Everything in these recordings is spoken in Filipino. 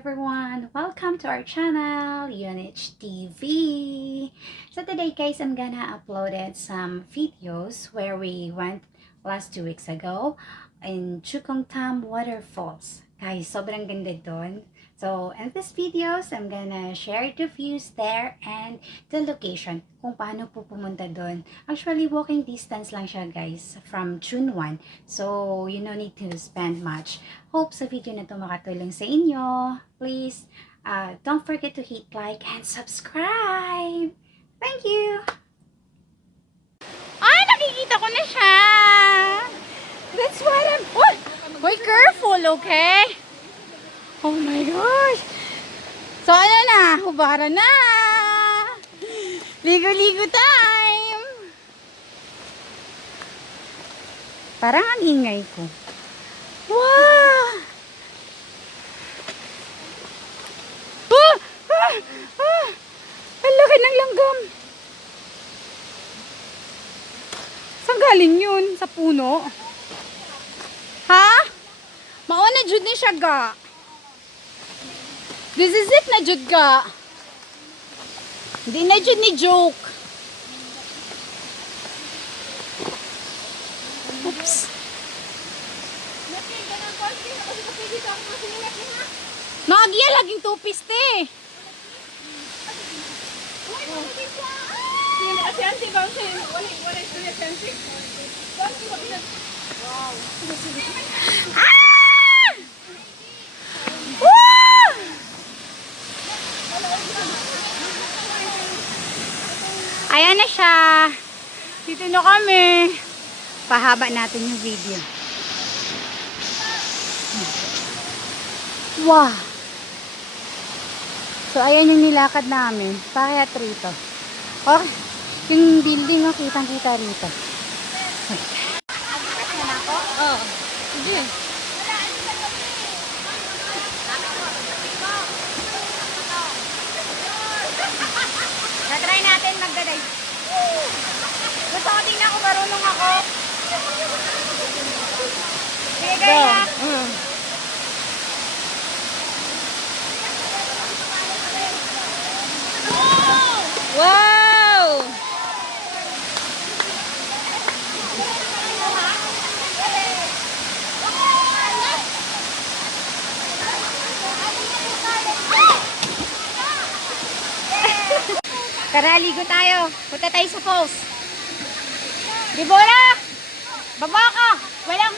everyone! Welcome to our channel, UNH TV. So today guys, I'm gonna upload some videos where we went last 2 weeks ago in Chukongtam waterfalls. Guys, sobrang ganda doon. So in this videos, I'm gonna share the views there and the location kung paano po pumunta doon. Actually, walking distance lang siya guys from Chunwan. So you no need to spend much. Hope sa video na ito makatulong sa inyo. Please, don't forget to hit like and subscribe. Thank you! Ay, nakikita ko na siya! That's what I'm... What? Be careful, okay? Oh my gosh! So, ano na? Hubara na! Ligo-ligo time! Parang ang ingay ko. Wow! Ah! Ah! Ah! Ang laki ng langgam! Saan galing yun? Sa puno? Ha? Mauna jud ni siya ga. This is it na jud ga. Hindi na jud ni joke. Oops. Nagya laging tupis te. Ah! Woo! Ayan na siya. Dito na kami. Pahaba natin yung video. Wow! So, ayan yung nilakad namin. Pakyat rito. Oh, yung building, oh, kitang-kita rito. Oh, sige. Na-try natin magdaday. Gusto ko tingnan kung marunong ako. Sige, gaya. Wow! Tara, ligo tayo. Punta tayo sa falls. Dibora! Baba ka! Walang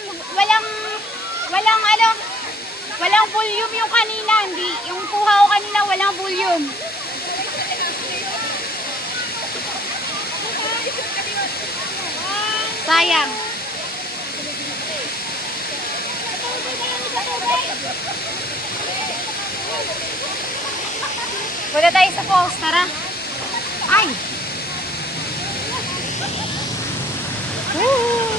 volume yung kanina. Hindi, yung kuha ko kanina, walang volume. Sayang. Punta tayo sa falls, tara. Ay! Woo!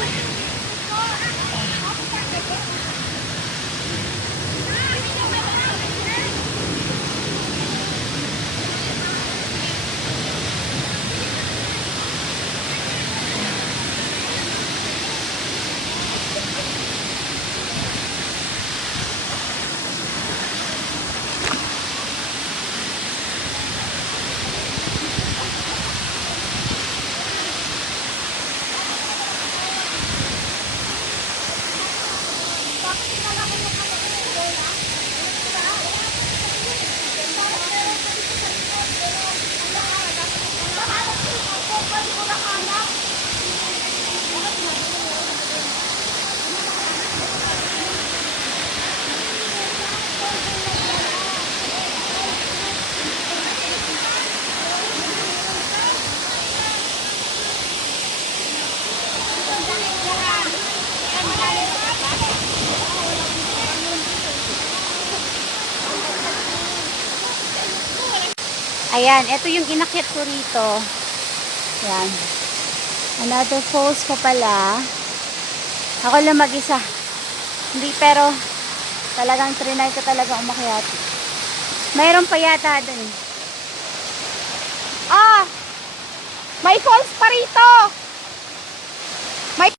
Ayan, ito yung inakyat ko rito. Ayan. Another falls pa pala. Ako lang mag-isa. Hindi, pero talagang trinay ko talaga umakyat. Mayroon pa yata dun. Ah! May falls pa rito!